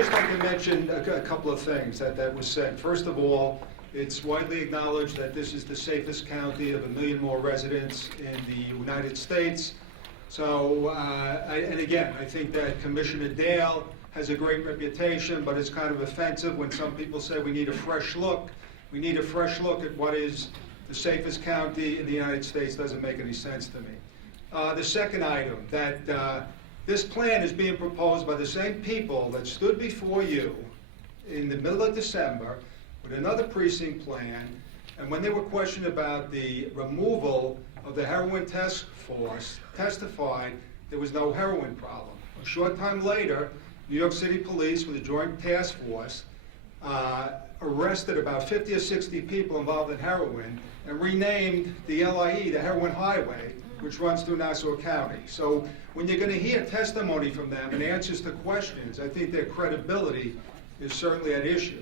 just like to mention a couple of things that was said. First of all, it's widely acknowledged that this is the safest county of 1 million more residents in the United States. So, and again, I think that Commissioner Dale has a great reputation, but it's kind of offensive when some people say we need a fresh look. We need a fresh look at what is the safest county in the United States. Doesn't make any sense to me. The second item, that this plan is being proposed by the same people that stood before you in the middle of December with another precinct plan, and when they were questioned about the removal of the heroin task force, testified there was no heroin problem. A short time later, New York City Police, with a joint task force, arrested about 50 or 60 people involved in heroin and renamed the LIE, the Heroin Highway, which runs through Nassau County. So when you're going to hear testimony from them and answers to questions, I think their credibility is certainly at issue.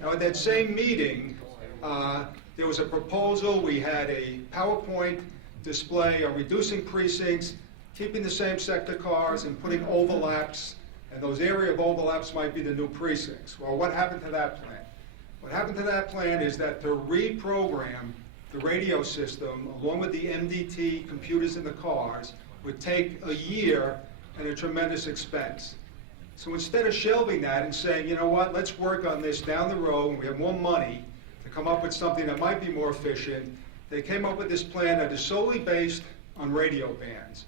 Now, at that same meeting, there was a proposal. We had a PowerPoint display on reducing precincts, keeping the same sector cars, and putting overlaps, and those area of overlaps might be the new precincts. Well, what happened to that plan? What happened to that plan is that to reprogram the radio system, along with the MDT computers in the cars, would take a year and a tremendous expense. So instead of shelving that and saying, you know what, let's work on this down the road, and we have more money to come up with something that might be more efficient, they came up with this plan that is solely based on radio bands.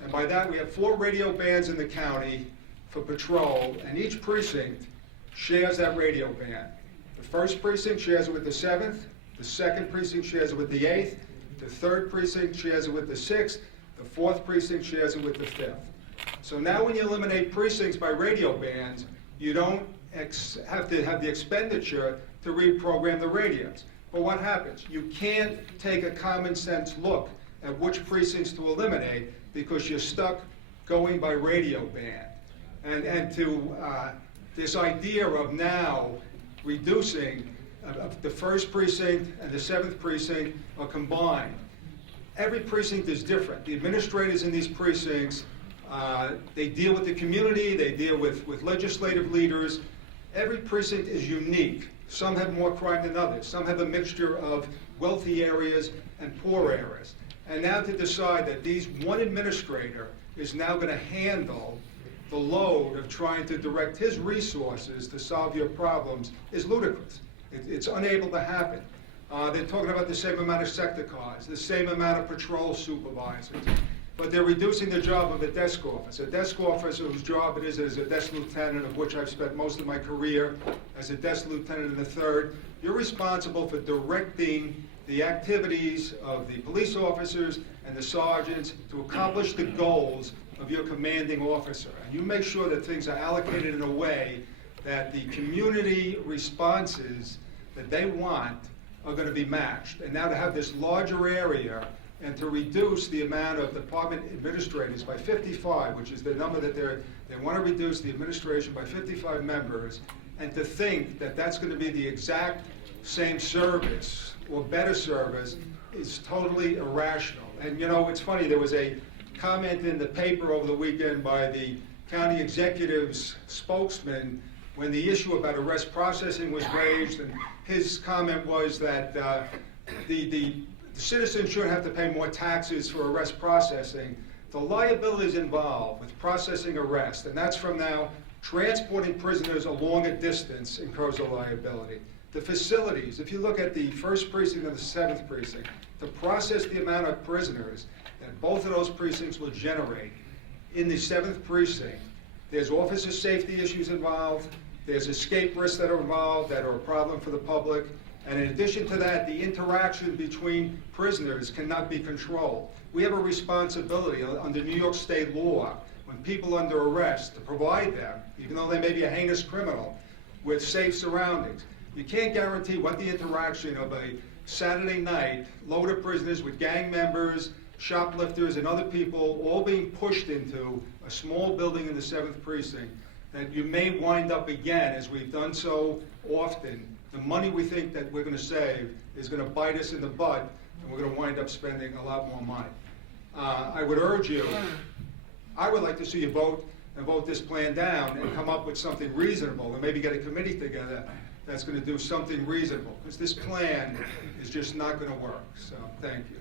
And by that, we have 4 radio bands in the county for patrol, and each precinct shares that radio band. The first precinct shares it with the 7th, the second precinct shares it with the 8th, the third precinct shares it with the 6th, the fourth precinct shares it with the 5th. So now when you eliminate precincts by radio bands, you don't have to have the expenditure to reprogram the radios. But what happens? You can't take a common sense look at which precincts to eliminate because you're stuck going by radio band. And to this idea of now reducing the first precinct and the 7th precinct are combined. Every precinct is different. The administrators in these precincts, they deal with the community, they deal with legislative leaders. Every precinct is unique. Some have more crime than others. Some have a mixture of wealthy areas and poor areas. And now to decide that one administrator is now going to handle the load of trying to direct his resources to solve your problems is ludicrous. It's unable to happen. They're talking about the same amount of sector cars, the same amount of patrol supervisors, but they're reducing the job of a desk officer. A desk officer whose job it is as a desk lieutenant, of which I've spent most of my career as a desk lieutenant in the 3rd. You're responsible for directing the activities of the police officers and the sergeants to accomplish the goals of your commanding officer. And you make sure that things are allocated in a way that the community responses that they want are going to be matched. And now to have this larger area and to reduce the amount of department administrators by 55, which is the number that they want to reduce the administration by 55 members, and to think that that's going to be the exact same service or better service is totally irrational. And you know, it's funny, there was a comment in the paper over the weekend by the county executive's spokesman when the issue about arrest processing was raised, and his comment was that the citizens shouldn't have to pay more taxes for arrest processing. The liabilities involved with processing arrest, and that's from now transporting prisoners a longer distance, incurs a liability. The facilities, if you look at the 1st precinct and the 7th precinct, to process the amount of prisoners that both of those precincts will generate in the 7th precinct, there's officer safety issues involved, there's escape risks that are involved that are a problem for the public, and in addition to that, the interaction between prisoners cannot be controlled. We have a responsibility under New York state law, when people are under arrest, to provide them, even though they may be a heinous criminal, with safe surroundings. You can't guarantee what the interaction of a Saturday night load of prisoners with gang members, shoplifters, and other people all being pushed into a small building in the 7th precinct, that you may wind up again, as we've done so often. The money we think that we're going to save is going to bite us in the butt, and we're going to wind up spending a lot more money. I would urge you, I would like to see you vote and vote this plan down and come up with something reasonable, and maybe get a committee together that's going to do something reasonable, because this plan is just not going to work. So, thank you.